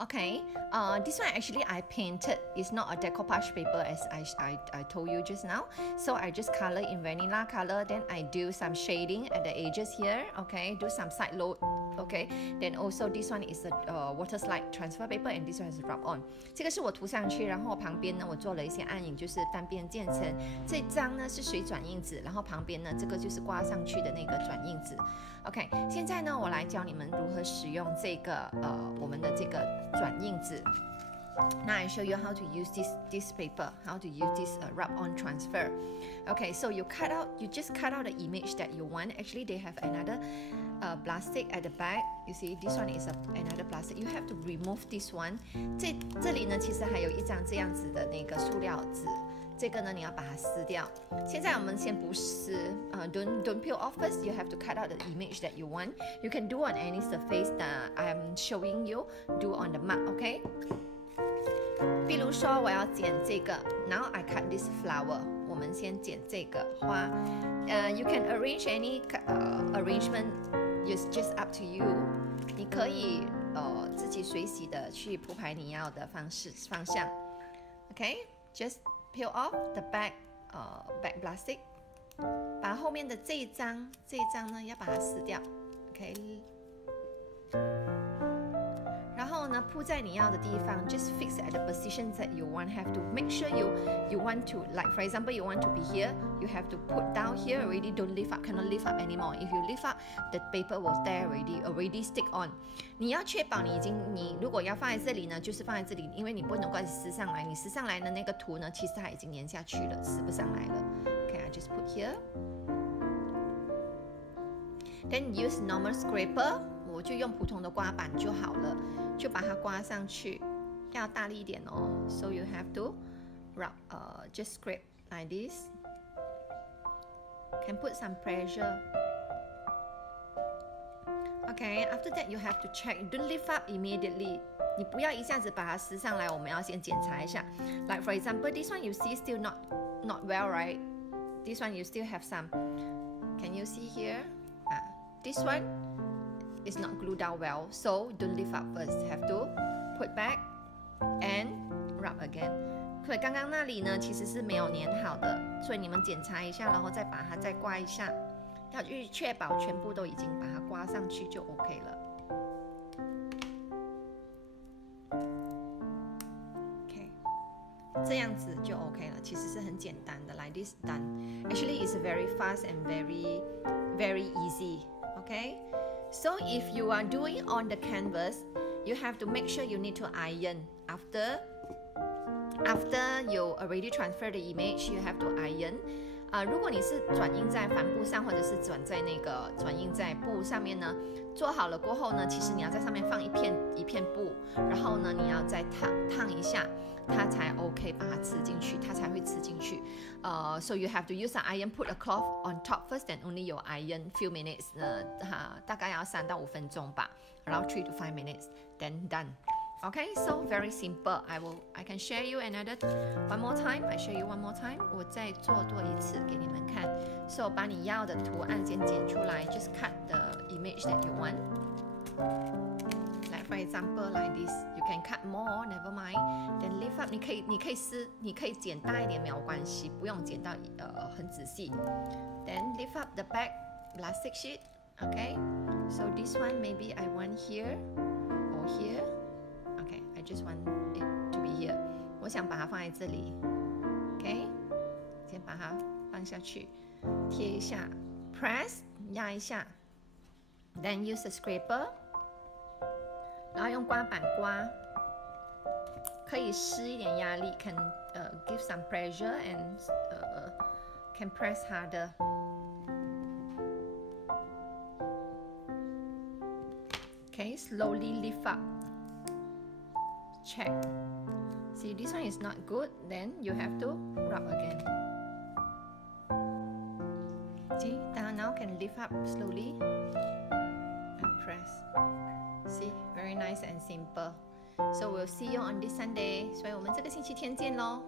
Okay, this one actually I painted. It's not a decoupage paper as I told you just now. So I just color in vanilla color. Then I do some shading at the edges here. Okay, do some side load. Okay, then also this one is a water slide transfer paper, and this one is rub on. 这个是我涂上去，然后旁边呢我做了一些暗影，就是单边渐层。这张呢是水转印纸，然后旁边呢这个就是刮上去的那个转印纸。OK， 现在呢我来教你们如何使用这个我们的这个转印纸。Now I show you how to use this paper, how to use this rub-on transfer. Okay, so you just cut out the image that you want. Actually, they have another plastic at the back. You see, this one is another plastic. You have to remove this one. 这里呢，其实还有一张这样子的那个塑料纸。这个呢，你要把它撕掉。现在我们先不撕，don't peel off first. You have to cut out the image that you want. You can do on any surface that I'm showing you. Do on the mug, okay? 比如说我要剪这个 ，Now I cut this flower. 我们先剪这个花。You can arrange any arrangement. It's just up to you. 你可以自己随喜的去铺排你要的方向。Okay, just peel off the back plastic. 把后面的这一张呢要把它撕掉。Okay. 然后呢，铺在你要的地方 ，just fix at the positions that you want. Have to make sure you want to, like for example, you want to be here. You have to put down here already. Don't lift up, cannot lift up anymore. If you lift up, the paper was there already stick on. 你要确保你如果要放在这里呢，就是放在这里，因为你不能够撕上来。你撕上来的那个图呢，其实它已经粘下去了，撕不上来了。Okay, I just put here. Then use normal scraper. 我就用普通的刮板就好了，就把它刮上去，要大力一点哦。So you have to rub, just scrape like this. Can put some pressure. Okay, after that you have to check. Don't lift up immediately. 你不要一下子把它撕上来，我们要先检查一下。Like for example, this one you see still not well, right? This one you still have some. Can you see here? This one.It's not glued down well, so don't lift up first. Have to put back and rub again. 所以刚刚那里呢，其实是没有粘好的，所以你们检查一下，然后再把它再刮一下，要去确保全部都已经把它刮上去就 OK 了。OK， 这样子就 OK 了，其实是很简单的。Like this done. Actually, it's very fast and very easy. OK。So if you are doing on the canvas, you have to make sure you need to iron. After you already transfer the image, you have to iron. 如果你是转印在帆布上，或者是转印在布上面呢，做好了过后呢，其实你要在上面放一片布，然后呢，你要再烫一下，它才 OK， 把它吃进去，它才会吃进去。So you have to use an iron, put a cloth on top first, and only your iron few minutes. 大概要3到5分钟吧 ，around 3 to 5 minutes, then done. Okay, so very simple. I can share you one more time. I show you one more time. 我再做多一次给你们看。So 把你要的图案先剪出来 ，just cut the image that you want. Like for example, like this. You can cut more, never mind. Then lift up. 你可以撕，你可以剪大一点没有关系，不用剪到很仔细。Then lift up the back plastic sheet. Okay. So this one maybe I want here or here.Okay, I just want it to be here. 我想把它放在这里 ，OK， 先把它放下去，贴一下 ，press 压一下 ，then use a scraper， 然后用刮板刮，可以施一点压力 ，can give some pressure and can press harder. Okay, slowly lift up.Check. See, this one is not good, then you have to rub again. See, now can lift up slowly and press. See, very nice and simple. So we'll see you on this Sunday. 所以我们这个星期天见咯。